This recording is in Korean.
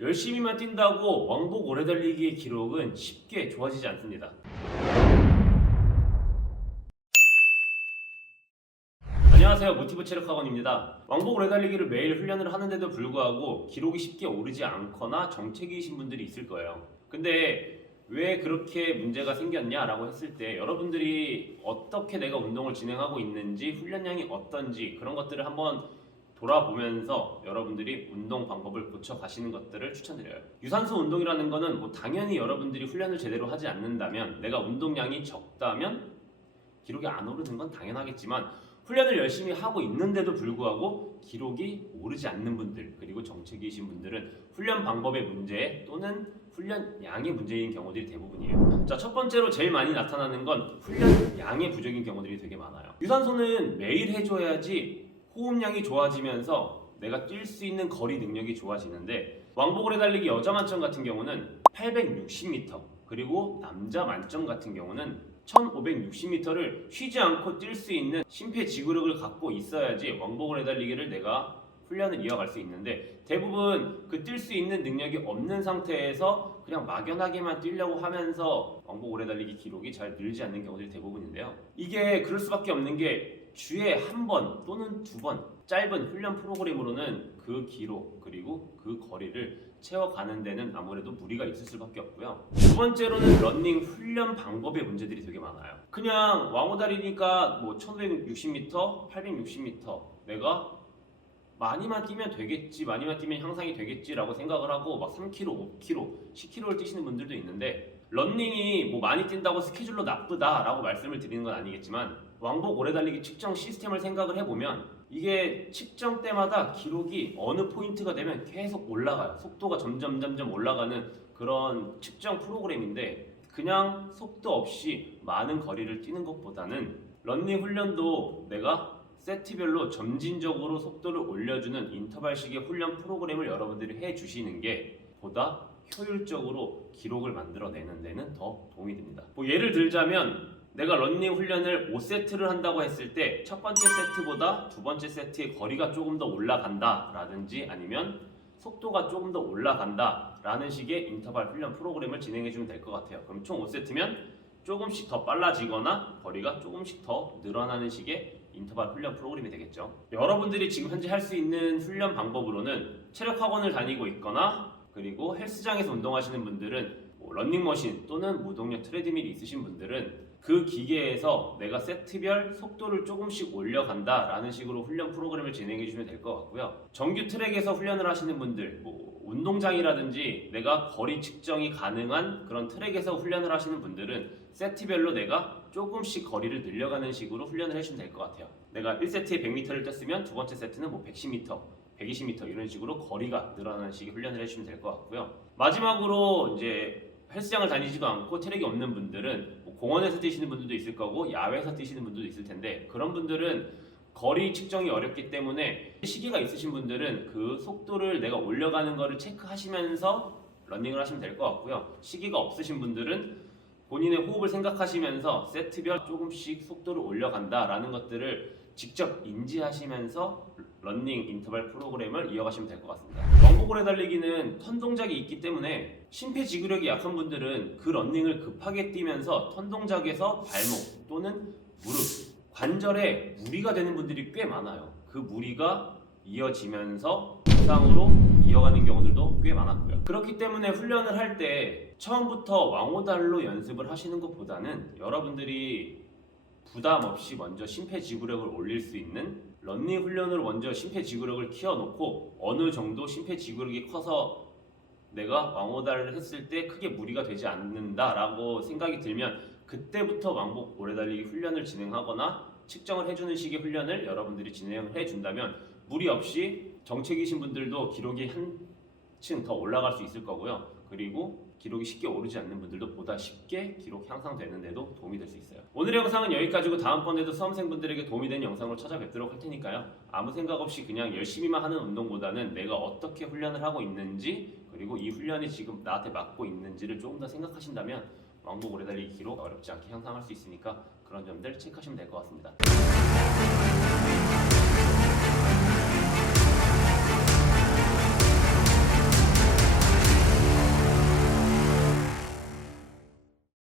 열심히만 뛴다고 왕복 오래 달리기의 기록은 쉽게 좋아지지 않습니다. 안녕하세요 모티브 체력 학원입니다. 왕복 오래 달리기를 매일 훈련을 하는데도 불구하고 기록이 쉽게 오르지 않거나 정체기이신 분들이 있을 거예요. 근데 왜 그렇게 문제가 생겼냐라고 했을 때 여러분들이 어떻게 내가 운동을 진행하고 있는지 훈련량이 어떤지 그런 것들을 한번 돌아보면서 여러분들이 운동 방법을 고쳐 가시는 것들을 추천드려요. 유산소 운동이라는 거는 뭐 당연히 여러분들이 훈련을 제대로 하지 않는다면 내가 운동량이 적다면 기록이 안 오르는 건 당연하겠지만 훈련을 열심히 하고 있는데도 불구하고 기록이 오르지 않는 분들 그리고 정체기이신 분들은 훈련 방법의 문제 또는 훈련 양의 문제인 경우들이 대부분이에요. 자, 첫 번째로 제일 많이 나타나는 건 훈련 양의 부족인 경우들이 되게 많아요. 유산소는 매일 해줘야지 호흡량이 좋아지면서 내가 뛸 수 있는 거리 능력이 좋아지는데 왕복을 해달리기 여자 만점 같은 경우는 860m 그리고 남자 만점 같은 경우는 1560m를 쉬지 않고 뛸 수 있는 심폐지구력을 갖고 있어야지 왕복을 해달리기를 내가 훈련을 이어갈 수 있는데 대부분 그 뛸 수 있는 능력이 없는 상태에서 그냥 막연하게만 뛰려고 하면서 왕복 오래 달리기 기록이 잘 늘지 않는 경우들이 대부분인데요. 이게 그럴 수밖에 없는 게 주에 한 번 또는 두 번 짧은 훈련 프로그램으로는 그 기록 그리고 그 거리를 채워가는 데는 아무래도 무리가 있을 수밖에 없고요. 두 번째로는 러닝 훈련 방법의 문제들이 되게 많아요. 그냥 왕호다리니까 뭐 1560m, 860m 내가 많이만 뛰면 되겠지, 많이만 뛰면 향상이 되겠지라고 생각을 하고 막 3km, 5km, 10km를 뛰시는 분들도 있는데 런닝이 뭐 많이 뛴다고 스케줄로 나쁘다라고 말씀을 드리는 건 아니겠지만 왕복 오래 달리기 측정 시스템을 생각을 해보면 이게 측정 때마다 기록이 어느 포인트가 되면 계속 올라가요. 속도가 점점 점점 올라가는 그런 측정 프로그램인데 그냥 속도 없이 많은 거리를 뛰는 것보다는 런닝 훈련도 내가 세트별로 점진적으로 속도를 올려주는 인터벌식의 훈련 프로그램을 여러분들이 해주시는 게 보다 효율적으로 기록을 만들어내는 데는 더 도움이 됩니다. 뭐 예를 들자면 내가 런닝 훈련을 5세트를 한다고 했을 때 첫 번째 세트보다 두 번째 세트의 거리가 조금 더 올라간다 라든지 아니면 속도가 조금 더 올라간다 라는 식의 인터벌 훈련 프로그램을 진행해 주면 될 것 같아요. 그럼 총 5세트면 조금씩 더 빨라지거나 거리가 조금씩 더 늘어나는 식의 인터벌 훈련 프로그램이 되겠죠. 여러분들이 지금 현재 할 수 있는 훈련 방법으로는 체력 학원을 다니고 있거나 그리고 헬스장에서 운동하시는 분들은 뭐 런닝머신 또는 무동력 트레드밀이 있으신 분들은 그 기계에서 내가 세트별 속도를 조금씩 올려간다 라는 식으로 훈련 프로그램을 진행해 주시면 될 것 같고요. 정규 트랙에서 훈련을 하시는 분들, 뭐 운동장이라든지 내가 거리 측정이 가능한 그런 트랙에서 훈련을 하시는 분들은 세트별로 내가 조금씩 거리를 늘려가는 식으로 훈련을 해주시면 될 것 같아요. 내가 1세트에 100m를 뛰었으면 두 번째 세트는 뭐 110m, 120m 이런 식으로 거리가 늘어나는 식의 훈련을 해주시면 될 것 같고요. 마지막으로 이제 헬스장을 다니지도 않고 트랙이 없는 분들은 뭐 공원에서 뛰시는 분들도 있을 거고 야외에서 뛰시는 분들도 있을 텐데 그런 분들은 거리 측정이 어렵기 때문에 시기가 있으신 분들은 그 속도를 내가 올려가는 거를 체크하시면서 러닝을 하시면 될 것 같고요. 시기가 없으신 분들은 본인의 호흡을 생각하시면서 세트별 조금씩 속도를 올려간다라는 것들을 직접 인지하시면서 런닝 인터벌 프로그램을 이어가시면 될 것 같습니다. 왕복 오래 달리기는 턴 동작이 있기 때문에 심폐지구력이 약한 분들은 그 런닝을 급하게 뛰면서 턴 동작에서 발목 또는 무릎, 관절에 무리가 되는 분들이 꽤 많아요. 그 무리가 이어지면서 부상으로 이어가는 경우들도 꽤 많았고요. 그렇기 때문에 훈련을 할 때 처음부터 왕호달로 연습을 하시는 것보다는 여러분들이 부담 없이 먼저 심폐지구력을 올릴 수 있는 런닝 훈련을 먼저 심폐지구력을 키워놓고 어느 정도 심폐지구력이 커서 내가 왕호달을 했을 때 크게 무리가 되지 않는다라고 생각이 들면 그때부터 왕복 오래 달리기 훈련을 진행하거나 측정을 해주는 식의 훈련을 여러분들이 진행을 해준다면 무리 없이 정체기신 분들도 기록이 한층 더 올라갈 수 있을 거고요. 그리고 기록이 쉽게 오르지 않는 분들도 보다 쉽게 기록 향상되는데도 도움이 될 수 있어요. 오늘의 영상은 여기까지고 다음번에도 수험생분들에게 도움이 되는 영상으로 찾아뵙도록 할 테니까요. 아무 생각 없이 그냥 열심히만 하는 운동보다는 내가 어떻게 훈련을 하고 있는지 그리고 이 훈련이 지금 나한테 맞고 있는지를 조금 더 생각하신다면 왕복 오래 달리기 기록 어렵지 않게 향상할 수 있으니까 그런 점들 체크하시면 될 것 같습니다.